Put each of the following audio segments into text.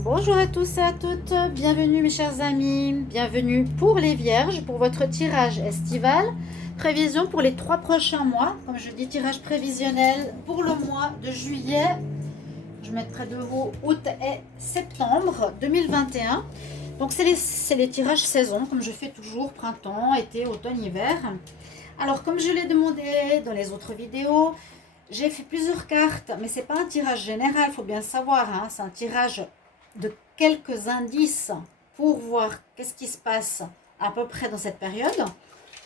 Bonjour à tous et à toutes, bienvenue mes chers amis, bienvenue pour les vierges, pour votre tirage estival. Prévision pour les 3 prochains mois, comme je dis tirage prévisionnel pour le mois de juillet, je mettrai de vous août et septembre 2021. Donc c'est les tirages saison, comme je fais toujours, printemps, été, automne, hiver. Alors comme je l'ai demandé dans les autres vidéos, j'ai fait plusieurs cartes, mais c'est pas un tirage général, il faut bien savoir, hein, c'est un tirage de quelques indices pour voir qu'est-ce qui se passe à peu près dans cette période,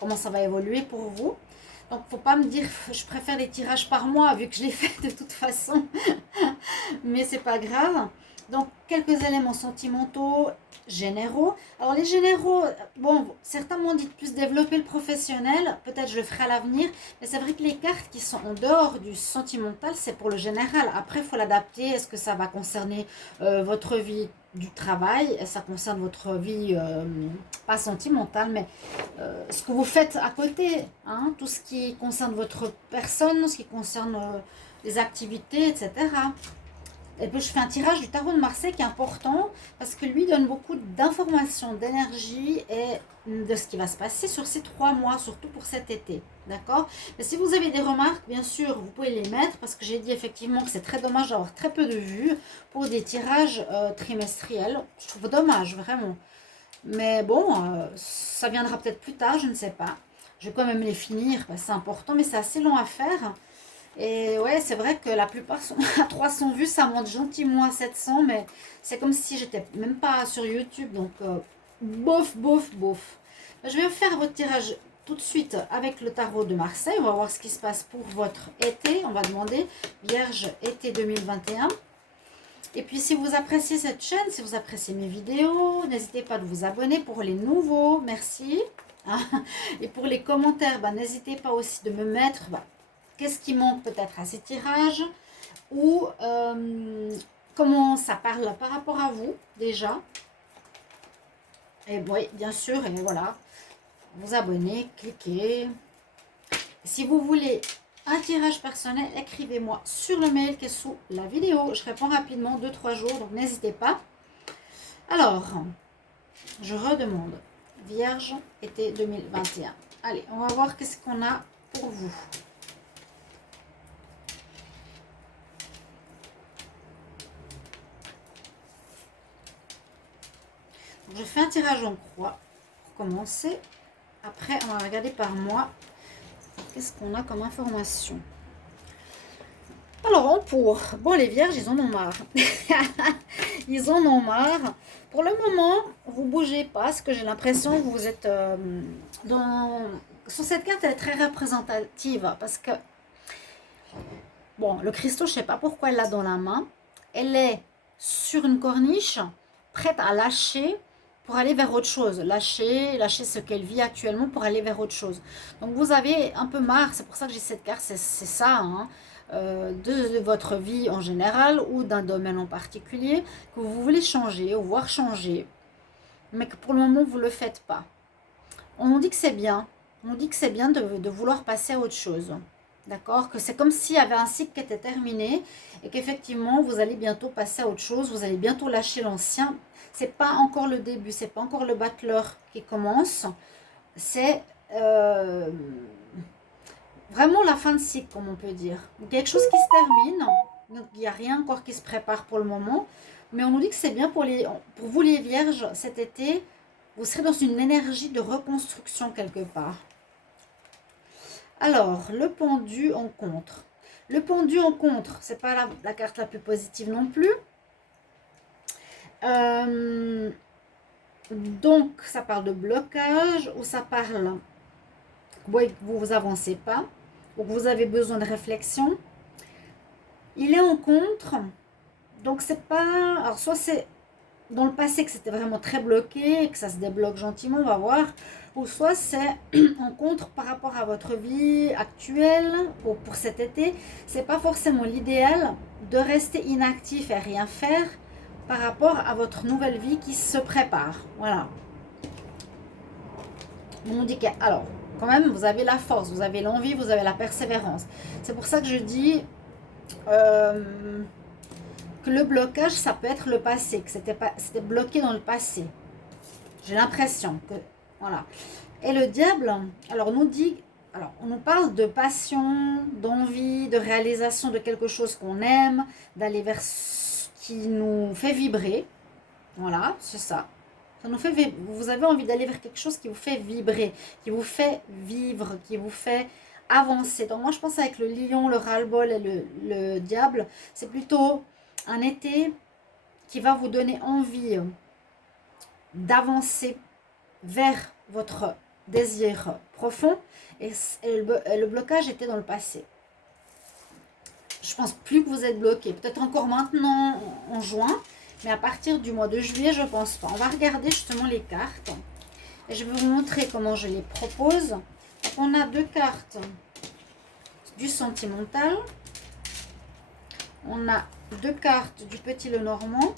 comment ça va évoluer pour vous. Donc, faut pas me dire je préfère les tirages par mois vu que je les fais de toute façon, mais c'est pas grave. Donc, quelques éléments sentimentaux généraux. Alors, les généraux, bon, certains m'ont dit de plus développer le professionnel, peut-être je le ferai à l'avenir, mais c'est vrai que les cartes qui sont en dehors du sentimental, c'est pour le général. Après, il faut l'adapter. Est-ce que ça va concerner votre vie du travail? Ça concerne votre vie, pas sentimentale, mais ce que vous faites à côté, hein, tout ce qui concerne votre personne, ce qui concerne les activités, etc. Et puis je fais un tirage du tarot de Marseille qui est important parce que lui donne beaucoup d'informations, d'énergie et de ce qui va se passer sur ces 3 mois, surtout pour cet été. D'accord? Mais si vous avez des remarques, bien sûr, vous pouvez les mettre parce que j'ai dit effectivement que c'est très dommage d'avoir très peu de vues pour des tirages trimestriels. Je trouve dommage, vraiment. Mais bon, ça viendra peut-être plus tard, je ne sais pas. Je vais quand même les finir, c'est important, mais c'est assez long à faire. Et ouais, c'est vrai que la plupart sont à 300 vues, ça monte gentiment à 700, mais c'est comme si j'étais même pas sur YouTube, donc bof, bof, bof. Je vais faire votre tirage tout de suite avec le tarot de Marseille. On va voir ce qui se passe pour votre été. On va demander Vierge été 2021. Et puis si vous appréciez cette chaîne, si vous appréciez mes vidéos, n'hésitez pas à vous abonner pour les nouveaux, merci. Et pour les commentaires, n'hésitez pas aussi de me mettre qu'est-ce qui manque peut-être à ces tirages ou comment ça parle par rapport à vous déjà. Et oui, bien sûr, et voilà, vous abonner, cliquez. Si vous voulez un tirage personnel, écrivez-moi sur le mail qui est sous la vidéo. Je réponds rapidement, 2-3 jours, donc n'hésitez pas. Alors, je redemande. Vierge, été 2021. Allez, on va voir qu'est-ce qu'on a pour vous. Je fais un tirage en croix pour commencer. Après, on va regarder par mois. Qu'est-ce qu'on a comme information? Alors, en pour. Bon, les vierges, ils en ont marre. Ils en ont marre. Pour le moment, vous bougez pas, parce que j'ai l'impression que vous êtes dans... Sur cette carte, elle est très représentative, parce que, bon, le cristaux, je sais pas pourquoi elle l'a dans la main. Elle est sur une corniche, prête à lâcher pour aller vers autre chose. Lâcher ce qu'elle vit actuellement pour aller vers autre chose. Donc, vous avez un peu marre, c'est pour ça que j'ai cette carte, c'est ça, hein, de votre vie en général ou d'un domaine en particulier que vous voulez changer ou voir changer, mais que pour le moment vous ne le faites pas. On dit que c'est bien, on dit que c'est bien de vouloir passer à autre chose. D'accord? Que c'est comme s'il y avait un cycle qui était terminé et qu'effectivement vous allez bientôt passer à autre chose, vous allez bientôt lâcher l'ancien. C'est pas encore le début, c'est pas encore le battleur qui commence, c'est vraiment la fin de cycle, comme on peut dire. Quelque chose qui se termine, donc il n'y a rien encore qui se prépare pour le moment, mais on nous dit que c'est bien pour vous les vierges cet été, vous serez dans une énergie de reconstruction quelque part. Alors, le pendu en contre. Le pendu en contre, c'est pas la carte la plus positive non plus. Donc, ça parle de blocage ou ça parle que vous avancez pas ou que vous avez besoin de réflexion. Il est en contre, donc c'est pas... Alors, soit c'est dans le passé que c'était vraiment très bloqué et que ça se débloque gentiment, on va voir, ou soit c'est en contre par rapport à votre vie actuelle pour cet été. C'est pas forcément l'idéal de rester inactif et rien faire par rapport à votre nouvelle vie qui se prépare. Voilà. On dit que, alors, quand même, vous avez la force, vous avez l'envie, vous avez la persévérance. C'est pour ça que je dis que que le blocage, ça peut être le passé, que c'était bloqué dans le passé. J'ai l'impression que, voilà. Et le diable, alors on nous parle de passion, d'envie, de réalisation de quelque chose qu'on aime, d'aller vers ce qui nous fait vibrer. Voilà, c'est ça. Ça nous fait, vous avez envie d'aller vers quelque chose qui vous fait vibrer, qui vous fait vivre, qui vous fait avancer. Donc moi je pense avec le lion, le ras-le-bol et le diable, c'est plutôt un été qui va vous donner envie d'avancer vers votre désir profond et le blocage était dans le passé. Je pense plus que vous êtes bloqué, peut-être encore maintenant en juin, mais à partir du mois de juillet, je pense pas. On va regarder justement les cartes et je vais vous montrer comment je les propose. Donc, on a 2 cartes du sentimental, on a 2 cartes du petit le normand,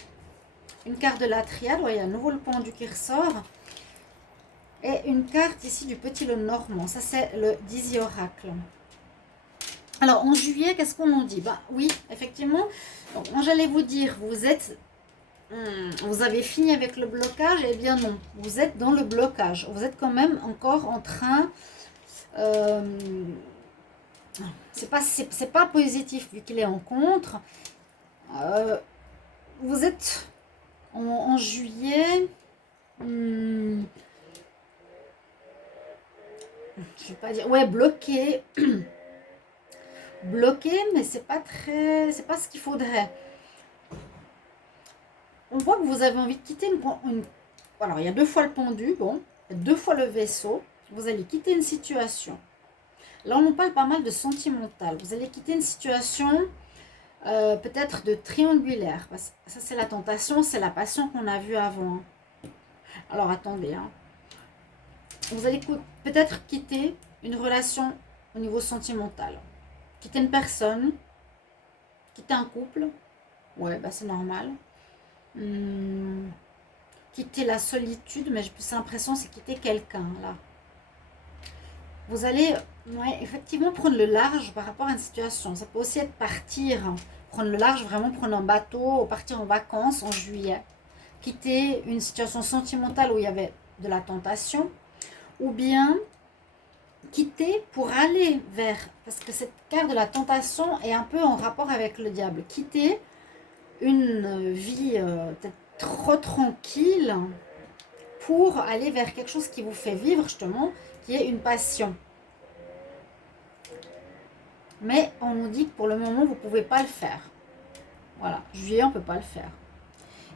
une carte de la triade, il y a à nouveau le pendu qui ressort, et une carte ici du petit le normand. Ça c'est le Dizzy Oracle. Alors en juillet, qu'est-ce qu'on nous dit? Bah oui, effectivement. Donc moi j'allais vous dire, vous avez fini avec le blocage. Eh bien non, vous êtes dans le blocage. Vous êtes quand même encore en train. C'est pas positif vu qu'il est en contre. Vous êtes en juillet. Je vais pas dire. Ouais, bloqué. Bloqué, mais c'est pas ce qu'il faudrait. On voit que vous avez envie de quitter une alors il y a 2 fois le pendu, bon, 2 fois le vaisseau. Vous allez quitter une situation. Là on nous parle pas mal de sentimental. Vous allez quitter une situation peut-être de triangulaire. Ça c'est la tentation, c'est la passion qu'on a vue avant. Alors attendez, hein. Vous allez peut-être quitter une relation au niveau sentimental. Quitter une personne, quitter un couple, ouais, bah c'est normal. Quitter la solitude, mais j'ai plus l'impression c'est quitter quelqu'un, là. Vous allez, ouais, effectivement prendre le large par rapport à une situation. Ça peut aussi être partir, prendre le large, vraiment prendre un bateau, partir en vacances en juillet. Quitter une situation sentimentale où il y avait de la tentation, ou bien quitter pour aller vers, parce que cette carte de la tentation est un peu en rapport avec le diable, quitter une vie peut-être trop tranquille pour aller vers quelque chose qui vous fait vivre justement, qui est une passion. Mais on nous dit que pour le moment vous ne pouvez pas le faire. Voilà, juillet on ne peut pas le faire.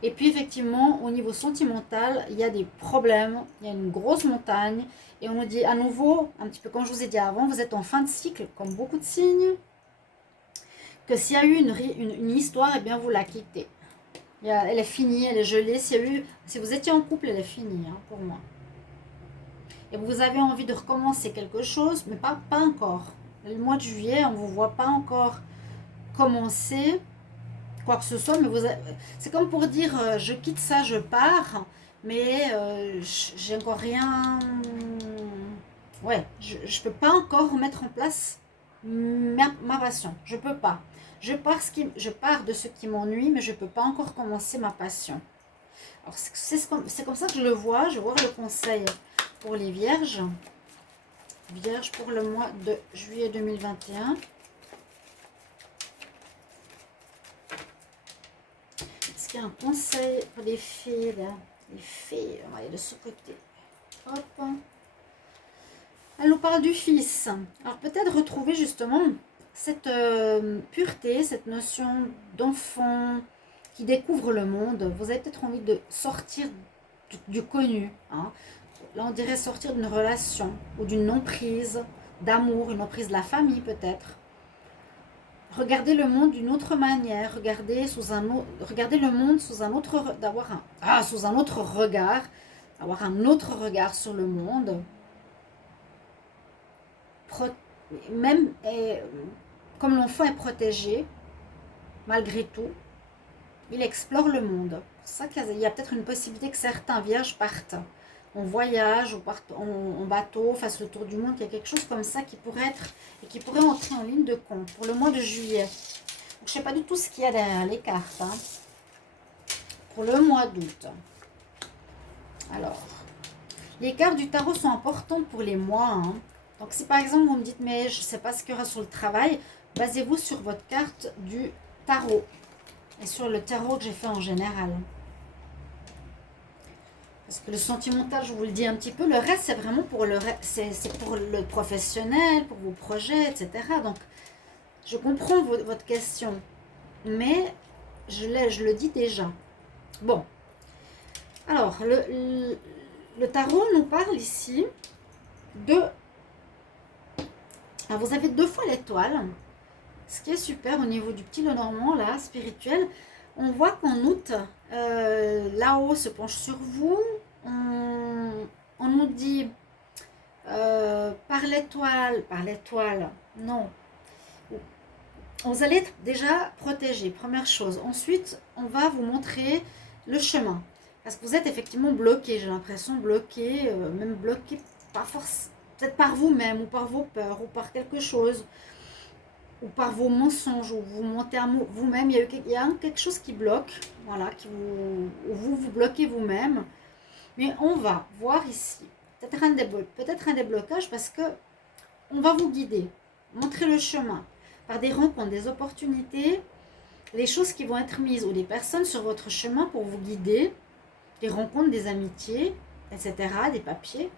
Et puis effectivement, au niveau sentimental, il y a des problèmes, il y a une grosse montagne. Et on nous dit à nouveau, un petit peu comme je vous ai dit avant, vous êtes en fin de cycle, comme beaucoup de signes. Que s'il y a eu une histoire, eh bien vous la quittez. Elle est finie, elle est gelée. Si vous étiez en couple, elle est finie, hein, pour moi. Et vous avez envie de recommencer quelque chose, mais pas encore. Le mois de juillet, on ne vous voit pas encore commencer quoi que ce soit, mais c'est comme pour dire je quitte ça, je pars, mais j'ai encore rien. Ouais, je peux pas encore mettre en place ma passion. Je peux pas. Je pars de ce qui m'ennuie, mais je peux pas encore commencer ma passion. Alors c'est comme ça que je le vois. Je vois le conseil pour les vierges. Vierges pour le mois de juillet 2021. Est-ce qu'il y a un conseil pour les filles là? Les filles, on va aller de ce côté. Hop. Elle nous parle du fils. Alors peut-être retrouver justement cette pureté, cette notion d'enfant qui découvre le monde. Vous avez peut-être envie de sortir du connu. Hein. Là on dirait sortir d'une relation ou d'une emprise d'amour, une emprise de la famille peut-être. Regardez le monde d'une autre manière, regardez le monde sous un autre regard, avoir un autre regard sur le monde. Même comme l'enfant est protégé, malgré tout, il explore le monde. C'est pour ça qu'il y a peut-être une possibilité que certains vierges partent en voyage ou partent en bateau, fassent le tour du monde. Il y a quelque chose comme ça qui pourrait entrer en ligne de compte pour le mois de juillet. Je ne sais pas du tout ce qu'il y a derrière les cartes. Hein. Pour le mois d'août. Alors, les cartes du tarot sont importantes pour les mois. Hein. Donc, si par exemple vous me dites, mais je ne sais pas ce qu'il y aura sur le travail, basez-vous sur votre carte du tarot et sur le tarot que j'ai fait en général. Parce que le sentimental, je vous le dis un petit peu, le reste, c'est vraiment pour c'est pour le professionnel, pour vos projets, etc. Donc, je comprends votre question, mais je le dis déjà. Bon, alors, le tarot nous parle ici de... Alors, vous avez 2 fois l'étoile, ce qui est super au niveau du petit Lenormand, là, spirituel. On voit qu'en août, là-haut se penche sur vous. On nous dit par l'étoile, non. Vous allez être déjà protégé, première chose. Ensuite, on va vous montrer le chemin. Parce que vous êtes effectivement bloqué, j'ai l'impression, bloqué, même bloqué, pas forcément, peut-être par vous-même, ou par vos peurs, ou par quelque chose, ou par vos mensonges, ou vous montez à vous-même, il y a quelque chose qui bloque, voilà, ou vous bloquez vous-même. Mais on va voir ici, peut-être un déblocage, parce que on va vous guider, montrer le chemin, par des rencontres, des opportunités, les choses qui vont être mises, ou des personnes sur votre chemin pour vous guider, des rencontres, des amitiés, etc., des papiers,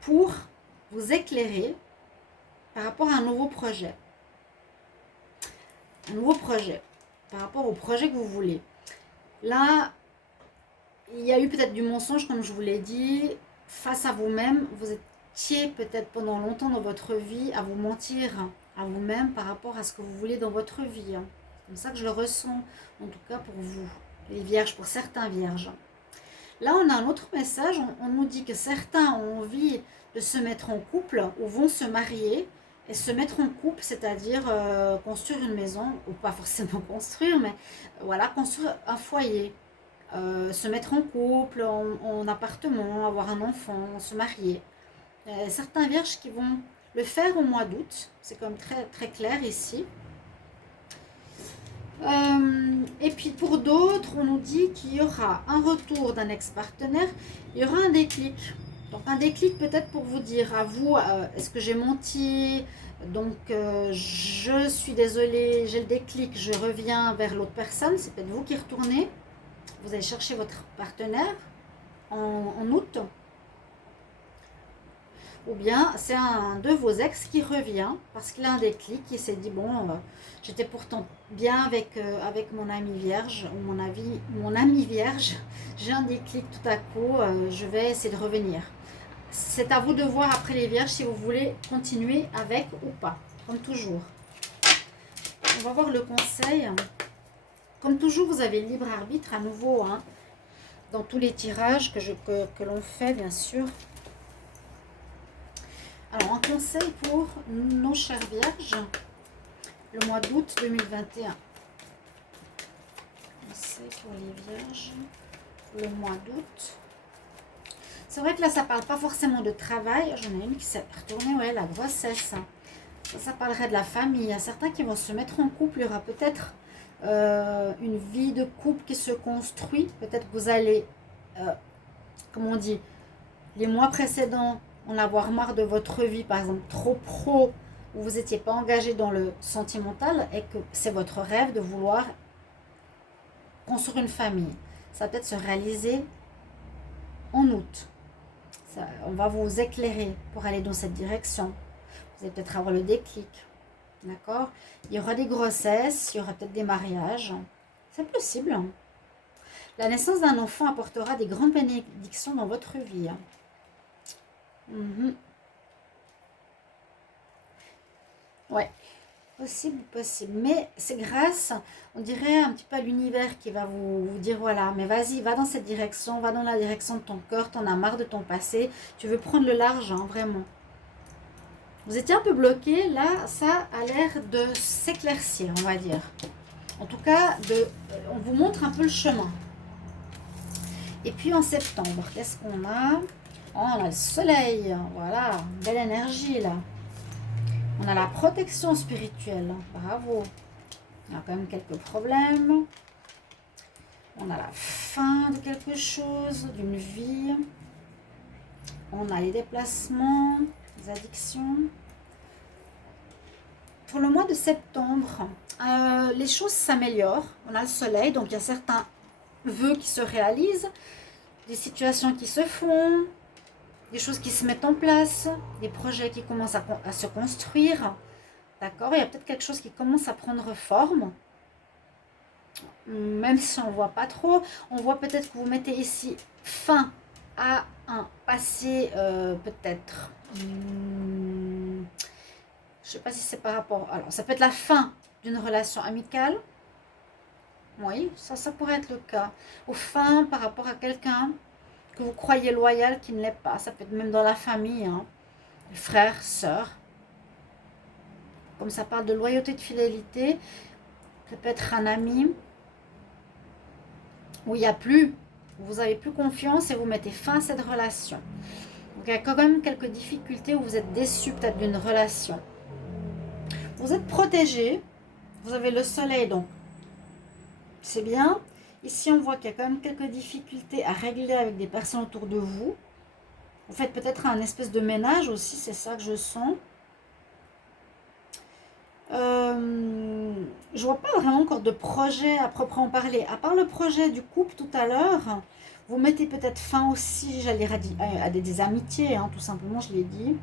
pour vous éclairer par rapport à un nouveau projet. Un nouveau projet, par rapport au projet que vous voulez. Là, il y a eu peut-être du mensonge, comme je vous l'ai dit, face à vous-même. Vous étiez peut-être pendant longtemps dans votre vie à vous mentir à vous-même par rapport à ce que vous voulez dans votre vie. C'est comme ça que je le ressens, en tout cas pour vous, les vierges, pour certains vierges. Là, on a un autre message. On nous dit que certains ont envie de se mettre en couple ou vont se marier. Et se mettre en couple, c'est-à-dire construire une maison, ou pas forcément construire, mais voilà, construire un foyer. Se mettre en couple, en appartement, avoir un enfant, se marier. Certains vierges qui vont le faire au mois d'août. C'est comme très, très clair ici. Et puis pour d'autres, on nous dit qu'il y aura un retour d'un ex-partenaire, il y aura un déclic. Donc un déclic peut-être pour vous dire à vous, est-ce que j'ai menti? Donc je suis désolée, j'ai le déclic, je reviens vers l'autre personne, c'est peut-être vous qui retournez. Vous allez chercher votre partenaire en août. Ou bien c'est un de vos ex qui revient parce qu'il a un déclic, qui s'est dit bon, j'étais pourtant bien avec mon ami vierge, ou mon ami vierge, j'ai un déclic tout à coup, je vais essayer de revenir. C'est à vous de voir après les vierges si vous voulez continuer avec ou pas, comme toujours. On va voir le conseil. Comme toujours, vous avez libre arbitre à nouveau, hein, dans tous les tirages que l'on fait, bien sûr. Alors, un conseil pour nos chères vierges, le mois d'août 2021. Conseil pour les vierges, le mois d'août. C'est vrai que là, ça ne parle pas forcément de travail. J'en ai une qui s'est retournée, ouais, la grossesse. Ça parlerait de la famille. Il y a certains qui vont se mettre en couple. Il y aura peut-être une vie de couple qui se construit. Peut-être que vous allez, comme on dit, les mois précédents, en avoir marre de votre vie, par exemple, trop pro, où vous n'étiez pas engagé dans le sentimental, et que c'est votre rêve de vouloir construire une famille. Ça va peut-être se réaliser en août. On va vous éclairer pour aller dans cette direction. Vous allez peut-être avoir le déclic. D'accord? Il y aura des grossesses, il y aura peut-être des mariages. C'est possible. La naissance d'un enfant apportera des grandes bénédictions dans votre vie. Ouais, possible. Mais c'est grâce, on dirait un petit peu à l'univers qui va vous dire, voilà, mais vas-y, va dans cette direction, va dans la direction de ton cœur, t'en as marre de ton passé, tu veux prendre le large, hein, vraiment. Vous étiez un peu bloqué, là, ça a l'air de s'éclaircir, on va dire. En tout cas, on vous montre un peu le chemin. Et puis en septembre, qu'est-ce qu'on a? Oh, on a le soleil, voilà, belle énergie là. On a la protection spirituelle, bravo. Il y a quand même quelques problèmes. On a la fin de quelque chose, d'une vie. On a les déplacements, les addictions. Pour le mois de septembre, les choses s'améliorent. On a le soleil, donc il y a certains vœux qui se réalisent, des situations qui se font, des choses qui se mettent en place, des projets qui commencent à se construire. D'accord? Il y a peut-être quelque chose qui commence à prendre forme. Même si on ne voit pas trop, on voit peut-être que vous mettez ici fin à un passé peut-être. Je ne sais pas si c'est par rapport... Alors, ça peut être la fin d'une relation amicale. Oui, ça pourrait être le cas. Ou fin par rapport à quelqu'un que vous croyez loyal qui ne l'est pas. Ça peut être même dans la famille, hein. Frère, sœur. Comme ça parle de loyauté, de fidélité. Ça peut être un ami. Où il n'y a plus, vous n'avez plus confiance et vous mettez fin à cette relation. Donc il y a quand même quelques difficultés où vous êtes déçu peut-être d'une relation. Vous êtes protégé, vous avez le soleil donc c'est bien. Ici on voit qu'il y a quand même quelques difficultés à régler avec des personnes autour de vous. Vous faites peut-être un espèce de ménage aussi, c'est ça que je sens. Je vois pas vraiment encore de projet à proprement parler. À part le projet du couple tout à l'heure, vous mettez peut-être fin aussi, j'allais dire, à des amitiés, hein, tout simplement, je l'ai dit.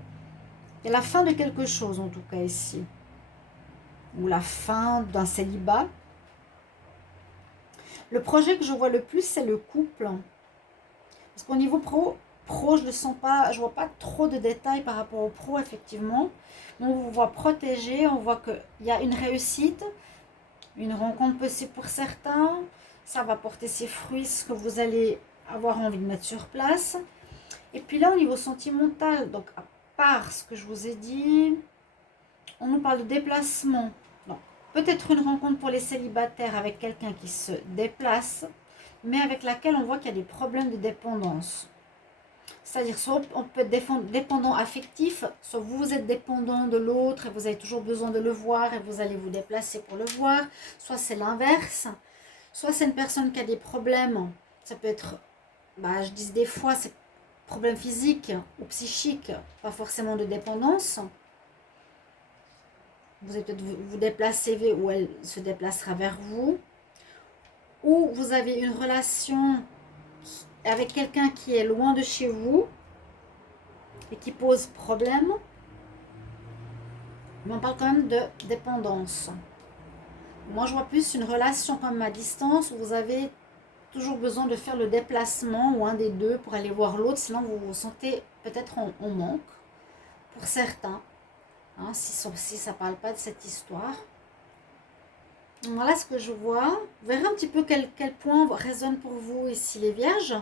Et la fin de quelque chose, en tout cas, ici. Ou la fin d'un célibat. Le projet que je vois le plus, c'est le couple. Parce qu'au niveau pro, je ne sens pas, je vois pas trop de détails par rapport au pro, effectivement. On vous voit protégé, on voit qu'il y a une réussite, une rencontre possible pour certains. Ça va porter ses fruits, ce que vous allez avoir envie de mettre sur place. Et puis là, au niveau sentimental, donc à part ce que je vous ai dit, on nous parle de déplacement. Peut-être une rencontre pour les célibataires avec quelqu'un qui se déplace, mais avec laquelle on voit qu'il y a des problèmes de dépendance. C'est-à-dire, soit on peut être dépendant affectif, soit vous êtes dépendant de l'autre et vous avez toujours besoin de le voir et vous allez vous déplacer pour le voir. Soit c'est l'inverse. Soit c'est une personne qui a des problèmes. Ça peut être, je dis des fois, c'est problèmes physiques ou psychiques, pas forcément de dépendance. Vous allez peut-être vous déplacer ou elle se déplacera vers vous. Ou vous avez une relation avec quelqu'un qui est loin de chez vous et qui pose problème. Mais on parle quand même de dépendance. Moi, je vois plus une relation comme à distance où vous avez toujours besoin de faire le déplacement ou un des deux pour aller voir l'autre. Sinon, vous vous sentez peut-être en manque pour certains. Hein, si ça ne parle pas de cette histoire. Voilà ce que je vois. Vous verrez un petit peu quel point résonne pour vous ici les vierges.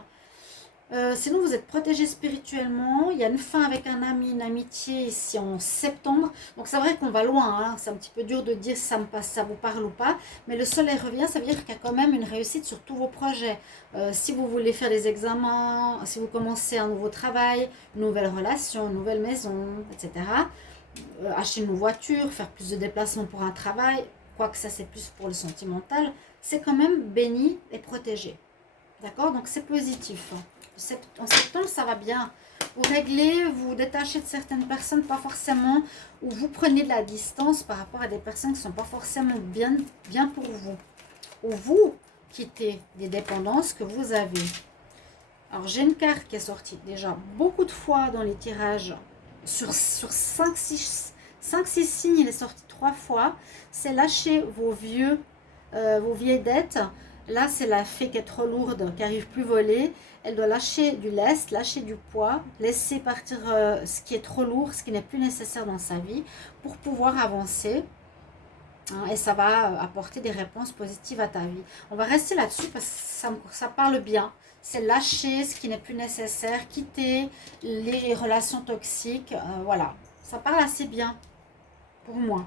Sinon vous êtes protégés spirituellement. Il y a une fin avec un ami, une amitié ici en septembre. Donc c'est vrai qu'on va loin, hein. C'est un petit peu dur de dire si ça vous parle ou pas. Mais le soleil revient, ça veut dire qu'il y a quand même une réussite sur tous vos projets. Si vous voulez faire des examens, si vous commencez un nouveau travail, une nouvelle relation, une nouvelle maison, etc. Acheter une voiture, faire plus de déplacements pour un travail, quoique ça c'est plus pour le sentimental, c'est quand même béni et protégé. D'accord? Donc c'est positif. En septembre, ça va bien. Vous réglez, vous détachez de certaines personnes, pas forcément, ou vous prenez de la distance par rapport à des personnes qui ne sont pas forcément bien pour vous. Ou vous quittez des dépendances que vous avez. Alors j'ai une carte qui est sortie déjà beaucoup de fois dans les tirages. Sur 5-6 signes, il est sorti 3 fois. C'est lâcher vos vieilles dettes. Là, c'est la fée qui est trop lourde, qui n'arrive plus à voler. Elle doit lâcher du lest, lâcher du poids, laisser partir ce qui est trop lourd, ce qui n'est plus nécessaire dans sa vie, pour pouvoir avancer. Hein, et ça va apporter des réponses positives à ta vie. On va rester là-dessus parce que ça parle bien. C'est lâcher ce qui n'est plus nécessaire, quitter les relations toxiques. Voilà, ça parle assez bien pour moi.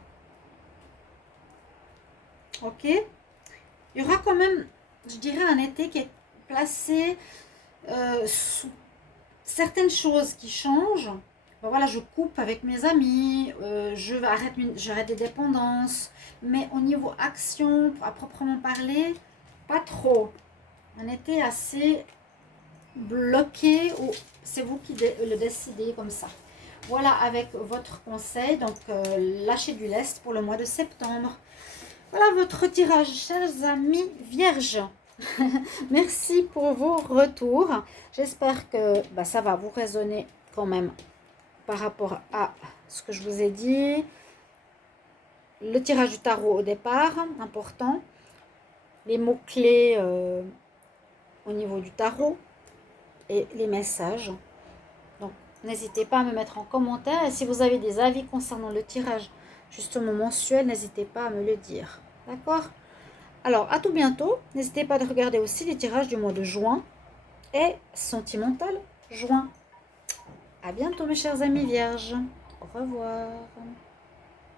Ok? Il y aura quand même, je dirais, un été qui est placé sous certaines choses qui changent. ben voilà, je coupe avec mes amis, j'arrête les dépendances. Mais au niveau action, à proprement parler, pas trop. On était assez bloqué, ou c'est vous qui le décidez comme ça. Voilà, avec votre conseil, donc lâchez du lest pour le mois de septembre. Voilà votre tirage, chers amis vierges. Merci pour vos retours. J'espère que bah, ça va vous résonner quand même par rapport à ce que je vous ai dit. Le tirage du tarot au départ, important. Les mots-clés au niveau du tarot et les messages. Donc, n'hésitez pas à me mettre en commentaire. Et si vous avez des avis concernant le tirage justement mensuel, n'hésitez pas à me le dire. D'accord? Alors, à tout bientôt. N'hésitez pas à regarder aussi les tirages du mois de juin et sentimental juin. À bientôt mes chers amis vierges. Au revoir.